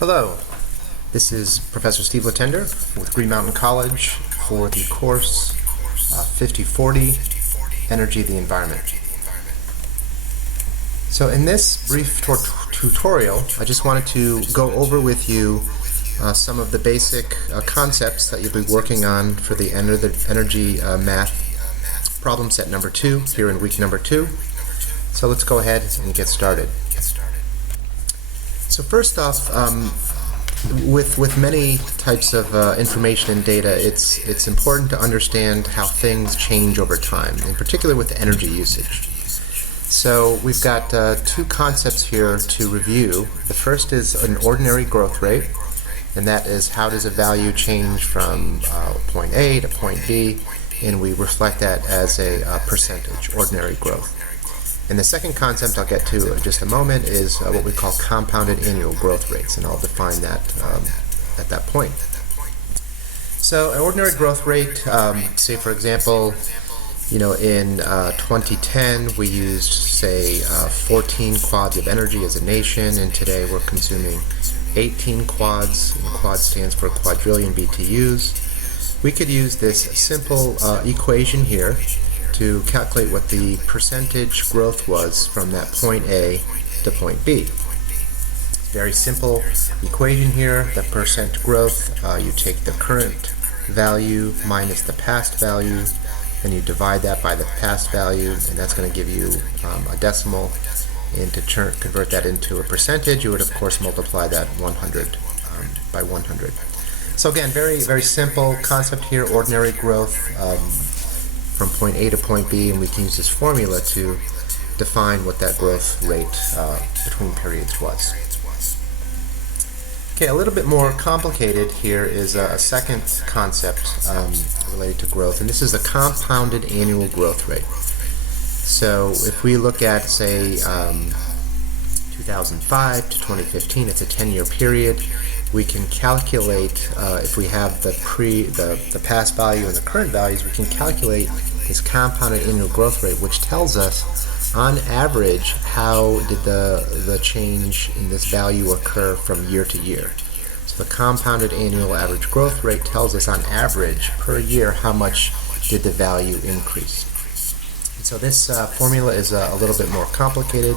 Hello, this is Professor Steve Latender with Green Mountain College for the course 5040, Energy of the Environment. So in this brief tutorial, I just wanted to go over with you some of the basic concepts that you'll be working on for the energy math problem set number 2 here in week number 2. So let's go ahead and get started. So first off, with many types of information and data, it's important to understand how things change over time, in particular with energy usage. So we've got two concepts here to review. The first is an ordinary growth rate, and that is how does a value change from point A to point B, and we reflect that as a percentage, ordinary growth. And the second concept I'll get to in just a moment is what we call compounded annual growth rates, and I'll define that at that point. So an ordinary growth rate, say for example, in 2010 we used, say, 14 quads of energy as a nation, and today we're consuming 18 quads, and quad stands for quadrillion BTUs. We could use this simple equation here to calculate what the percentage growth was from that point A to point B. Very simple equation here. The percent growth, you take the current value minus the past value, and you divide that by the past value, and that's going to give you a decimal. And to convert that into a percentage, you would of course multiply that 100 by 100. So again, very, very simple concept here, ordinary growth from point A to point B, and we can use this formula to define what that growth rate between periods was. Okay, a little bit more complicated here is a second concept related to growth, and this is the compounded annual growth rate. So if we look at, say, 2005 to 2015, it's a 10-year period. We can calculate, if we have the past value and the current values, we can calculate this compounded annual growth rate, which tells us on average how did the change in this value occur from year to year. So the compounded annual average growth rate tells us on average per year how much did the value increase. And so this formula is a little bit more complicated.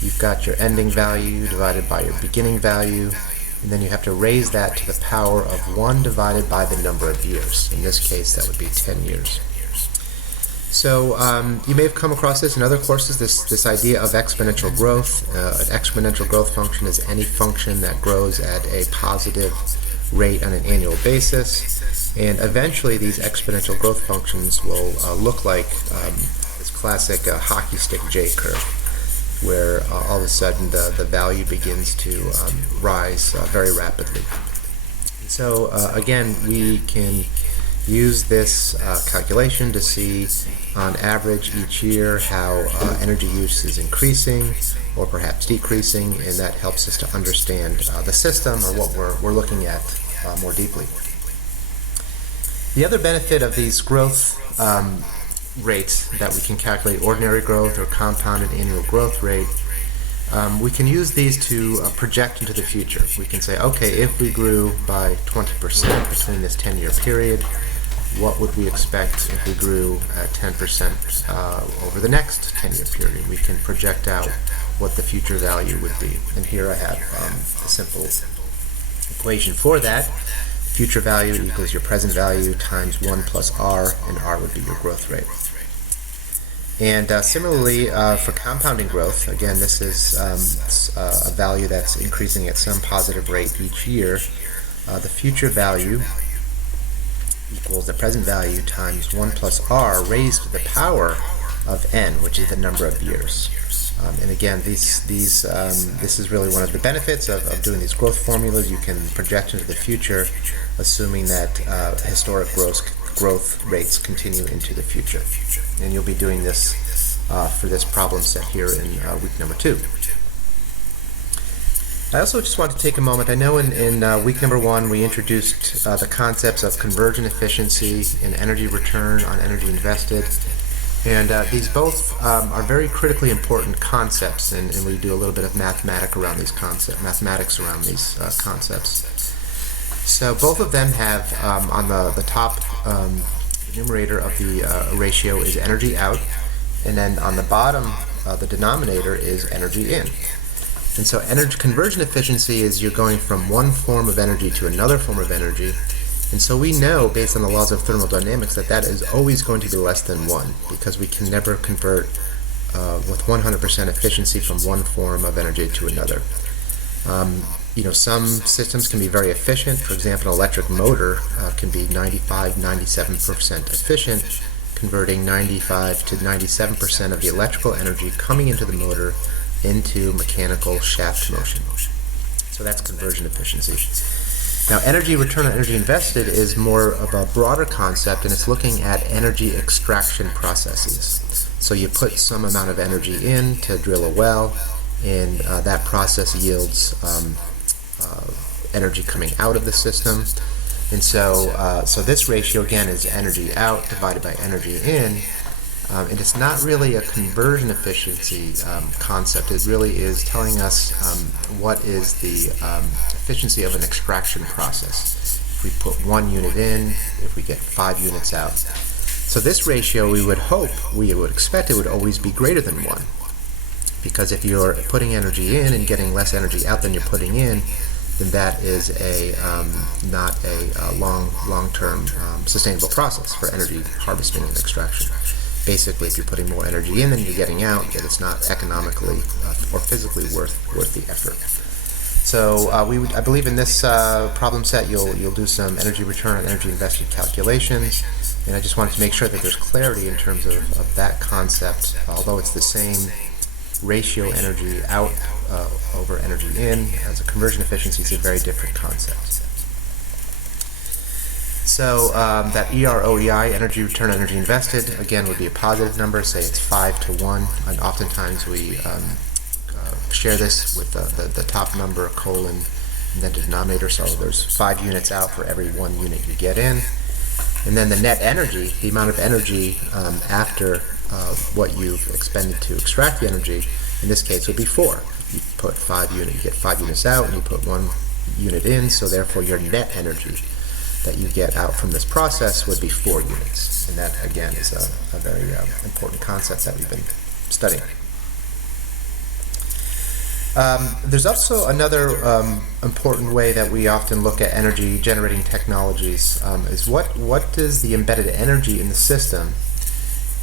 You've got your ending value divided by your beginning value, and then you have to raise that to the power of 1 divided by the number of years. In this case, that would be 10 years. So you may have come across this in other courses, this idea of exponential growth. An exponential growth function is any function that grows at a positive rate on an annual basis. And eventually these exponential growth functions will look like this classic hockey stick J-curve, where all of a sudden the value begins to rise very rapidly. So again, we can use this calculation to see on average each year how energy use is increasing or perhaps decreasing, and that helps us to understand the system or what we're looking at more deeply. The other benefit of these growth rates that we can calculate, ordinary growth or compounded annual growth rate, we can use these to project into the future. We can say, okay, if we grew by 20% between this 10-year period, what would we expect if we grew at 10% over the next 10-year period? We can project out what the future value would be. And here I have a simple equation for that. Future value equals your present value times 1 plus r, and r would be your growth rate. And similarly, for compounding growth, again, this is a value that's increasing at some positive rate each year. The future value equals the present value times 1 plus r raised to the power of n, which is the number of years. And again, this is really one of the benefits of doing these growth formulas. You can project into the future, assuming that historic growth rates continue into the future. And you'll be doing this for this problem set here in week number 2. I also just want to take a moment. I know in week number 1 we introduced the concepts of conversion efficiency and energy return on energy invested. And these both are very critically important concepts, and we do a little bit of mathematics around these concepts. So both of them have, on the top numerator of the ratio is energy out, and then on the bottom, the denominator is energy in. And so energy conversion efficiency is you're going from one form of energy to another form of energy. And so we know, based on the laws of thermodynamics, that that is always going to be less than 1, because we can never convert with 100% efficiency from one form of energy to another. Some systems can be very efficient. For example, an electric motor can be 95-97% efficient, converting 95 to 97% of the electrical energy coming into the motor into mechanical shaft motion. So that's conversion efficiency. Now, energy return on energy invested is more of a broader concept, and it's looking at energy extraction processes. So you put some amount of energy in to drill a well, and that process yields energy coming out of the system. And so this ratio, again, is energy out divided by energy in. And it's not really a conversion efficiency concept. It really is telling us what is the efficiency of an extraction process. If we put 1 unit in, if we get 5 units out. So this ratio, we would expect it would always be greater than 1. Because if you're putting energy in and getting less energy out than you're putting in, then that is not a long-term sustainable process for energy harvesting and extraction. Basically, if you're putting more energy in than you're getting out, then it's not economically or physically worth the effort. So I believe in this problem set you'll do some energy return on energy invested calculations, and I just wanted to make sure that there's clarity in terms of that concept. Although it's the same ratio, energy out over energy in, as a conversion efficiency is a very different concept. So that EROEI, energy return on energy invested, again would be a positive number. Say it's 5 to 1, and oftentimes we share this with the top number, colon, and then the denominator. So there's 5 units out for every 1 unit you get in. And then the net energy, the amount of energy after what you've expended to extract the energy, in this case would be 4. You put 5 units, you get 5 units out, and you put 1 unit in, so therefore your net energy that you get out from this process would be 4 units. And that, again, is a very important concept that we've been studying. There's also another important way that we often look at energy generating technologies is what is the embedded energy in the system,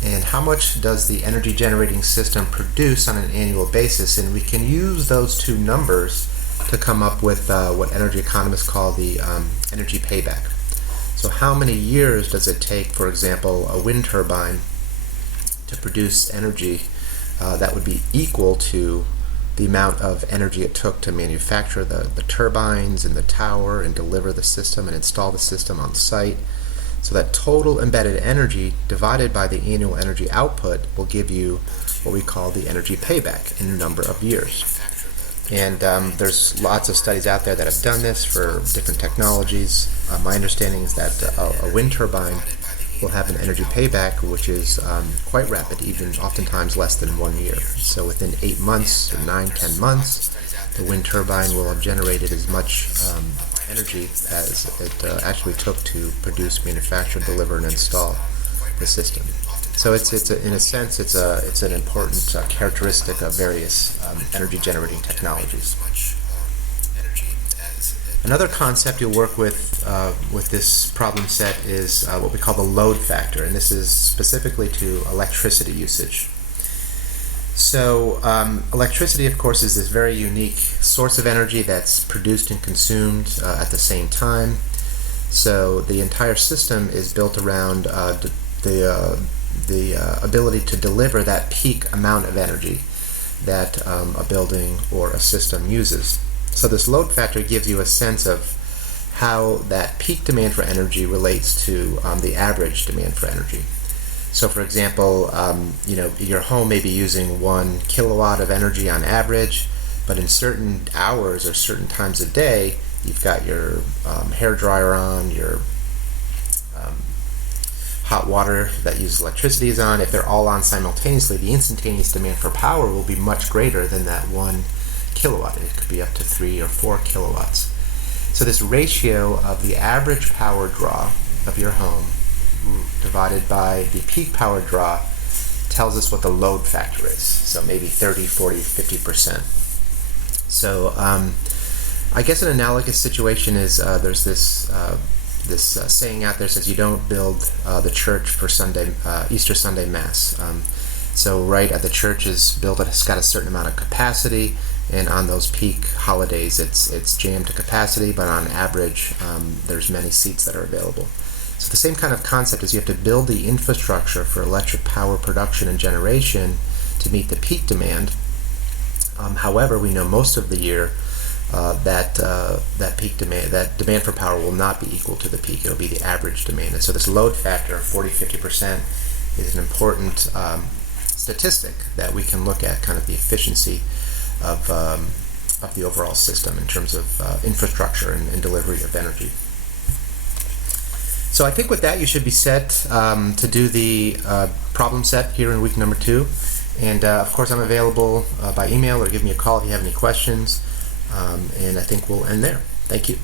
and how much does the energy generating system produce on an annual basis. And we can use those two numbers to come up with what energy economists call the energy payback. So how many years does it take, for example, a wind turbine to produce energy that would be equal to the amount of energy it took to manufacture the turbines and the tower and deliver the system and install the system on site. So that total embedded energy divided by the annual energy output will give you what we call the energy payback in a number of years. And there's lots of studies out there that have done this for different technologies. My understanding is that a wind turbine will have an energy payback which is quite rapid, even oftentimes less than 1 year. So within 8 months or 9-10 months, the wind turbine will have generated as much energy as it actually took to produce, manufacture, deliver, and install the system. So it's in a sense it's an important characteristic of various energy generating technologies. Another concept you'll work with this problem set is what we call the load factor, and this is specifically to electricity usage. So electricity, of course, is this very unique source of energy that's produced and consumed at the same time. So the entire system is built around the ability to deliver that peak amount of energy that a building or a system uses. So this load factor gives you a sense of how that peak demand for energy relates to the average demand for energy. So for example, your home may be using 1 kilowatt of energy on average, but in certain hours or certain times a day, you've got your hair dryer on, your hot water that uses electricity is on, if they're all on simultaneously, the instantaneous demand for power will be much greater than that 1 kilowatt. It could be up to 3 or 4 kilowatts. So this ratio of the average power draw of your home divided by the peak power draw tells us what the load factor is. So maybe 30, 40, 50%. So I guess an analogous situation is there's this saying out there says you don't build the church for Easter Sunday Mass. So right at the church is built, it's got a certain amount of capacity, and on those peak holidays it's jammed to capacity, but on average there's many seats that are available. So the same kind of concept is you have to build the infrastructure for electric power production and generation to meet the peak demand. However, we know most of the year that peak demand, that demand for power will not be equal to the peak. It'll be the average demand. And so this load factor of 40-50% is an important statistic that we can look at, kind of the efficiency of the overall system in terms of infrastructure and delivery of energy. So I think with that you should be set to do the problem set here in week number 2. And of course I'm available by email, or give me a call if you have any questions. And I think we'll end there. Thank you.